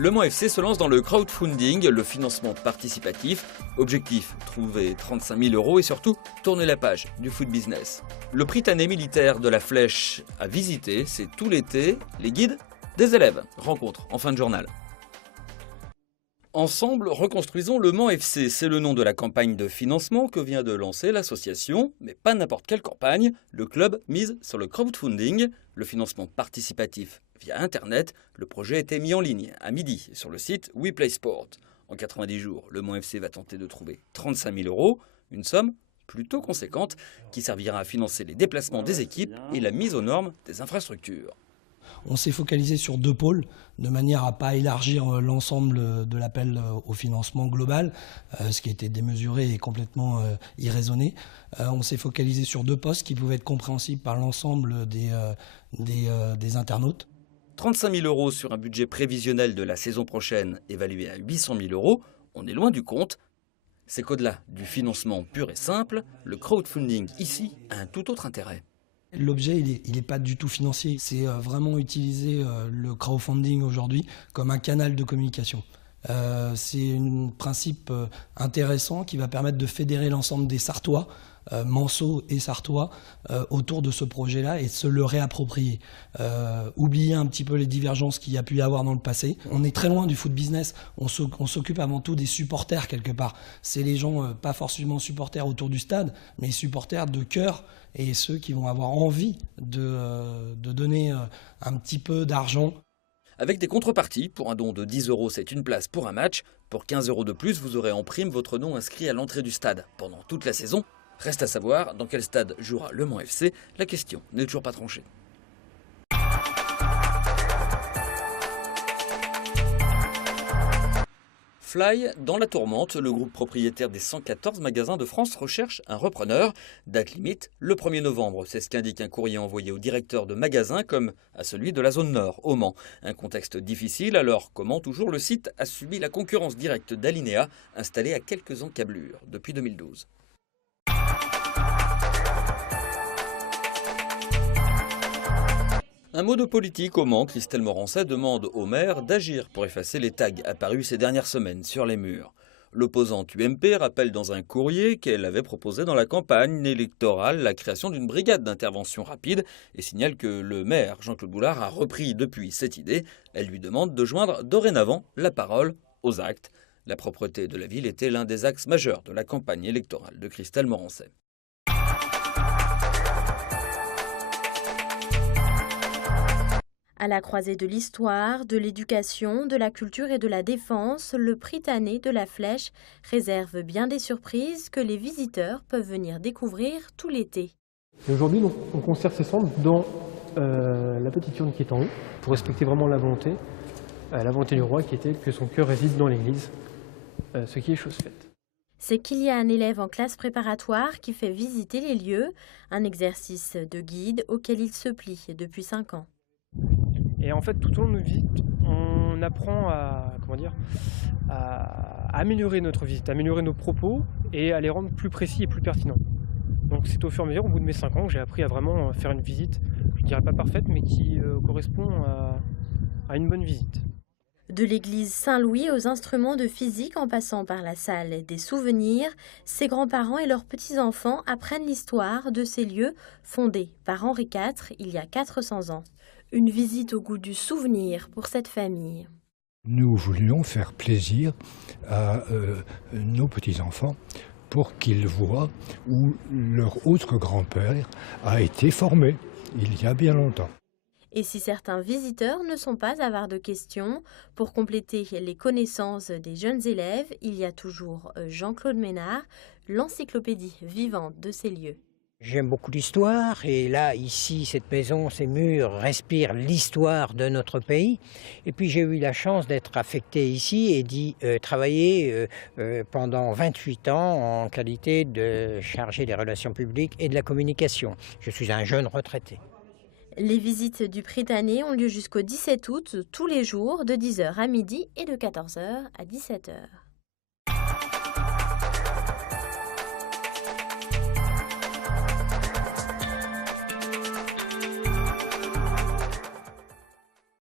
Le Mans FC se lance dans le crowdfunding, le financement participatif. Objectif, trouver 35 000 € et surtout, tourner la page du foot business. Le Prytanée militaire de la Flèche à visiter, c'est tout l'été, les guides des élèves. Rencontre en fin de journal. Ensemble, reconstruisons le Mans FC. C'est le nom de la campagne de financement que vient de lancer l'association. Mais pas n'importe quelle campagne. Le club mise sur le crowdfunding, le financement participatif via Internet. Le projet a été mis en ligne à midi sur le site WePlaySport. En 90 jours, le Mans FC va tenter de trouver 35 000 €, une somme plutôt conséquente qui servira à financer les déplacements des équipes et la mise aux normes des infrastructures. On s'est focalisé sur 2 pôles, de manière à ne pas élargir l'ensemble de l'appel au financement global, ce qui était démesuré et complètement irraisonné. On s'est focalisé sur 2 postes qui pouvaient être compréhensibles par l'ensemble des internautes. 35 000 € sur un budget prévisionnel de la saison prochaine évalué à 800 000 €, on est loin du compte. C'est qu'au-delà du financement pur et simple, le crowdfunding ici a un tout autre intérêt. L'objet, il n'est pas du tout financier. C'est vraiment utiliser le crowdfunding aujourd'hui comme un canal de communication. C'est un principe intéressant qui va permettre de fédérer l'ensemble des Sartois, Manceaux et Sartois, autour de ce projet-là et de se le réapproprier. Oublier un petit peu les divergences qu'il y a pu y avoir dans le passé. On est très loin du foot business. On s'occupe avant tout des supporters quelque part. C'est les gens, pas forcément supporters autour du stade, mais supporters de cœur et ceux qui vont avoir envie de donner un petit peu d'argent. Avec des contreparties, pour un don de 10 €, c'est une place pour un match. Pour 15 € de plus, vous aurez en prime votre nom inscrit à l'entrée du stade pendant toute la saison. Reste à savoir dans quel stade jouera le Mans FC. La question n'est toujours pas tranchée. Fly, dans la tourmente, le groupe propriétaire des 114 magasins de France recherche un repreneur. Date limite, le 1er novembre. C'est ce qu'indique un courrier envoyé au directeur de magasin comme à celui de la zone nord, au Mans. Un contexte difficile, alors comment toujours le site a subi la concurrence directe d'Alinéa, installé à quelques encablures depuis 2012. Un mot de politique au Mans, Christelle Morancet demande au maire d'agir pour effacer les tags apparus ces dernières semaines sur les murs. L'opposante UMP rappelle dans un courrier qu'elle avait proposé dans la campagne électorale la création d'une brigade d'intervention rapide et signale que le maire Jean-Claude Boulard a repris depuis cette idée. Elle lui demande de joindre dorénavant la parole aux actes. La propreté de la ville était l'un des axes majeurs de la campagne électorale de Christelle Morancet. À la croisée de l'histoire, de l'éducation, de la culture et de la défense, le Prytanée de la Flèche réserve bien des surprises que les visiteurs peuvent venir découvrir tout l'été. Aujourd'hui, on conserve ces cendres dans la petite urne qui est en haut, pour respecter vraiment la volonté du roi qui était que son cœur réside dans l'église, ce qui est chose faite. C'est qu'il y a un élève en classe préparatoire qui fait visiter les lieux, un exercice de guide auquel il se plie depuis 5 ans. Et en fait, tout au long de nos visites, on apprend à améliorer notre visite, à améliorer nos propos et à les rendre plus précis et plus pertinents. Donc c'est au fur et à mesure, au bout de mes 5 ans, que j'ai appris à vraiment faire une visite, je ne dirais pas parfaite, mais qui correspond à une bonne visite. De l'église Saint-Louis aux instruments de physique en passant par la salle des souvenirs, ses grands-parents et leurs petits-enfants apprennent l'histoire de ces lieux fondés par Henri IV il y a 400 ans. Une visite au goût du souvenir pour cette famille. Nous voulions faire plaisir à nos petits-enfants pour qu'ils voient où leur autre grand-père a été formé il y a bien longtemps. Et si certains visiteurs ne sont pas avares de questions, pour compléter les connaissances des jeunes élèves, il y a toujours Jean-Claude Ménard, l'encyclopédie vivante de ces lieux. J'aime beaucoup l'histoire et là, ici, cette maison, ces murs respirent l'histoire de notre pays. Et puis j'ai eu la chance d'être affecté ici et d'y travailler pendant 28 ans en qualité de chargé des relations publiques et de la communication. Je suis un jeune retraité. Les visites du Prytanée ont lieu jusqu'au 17 août, tous les jours, de 10h à midi et de 14h à 17h.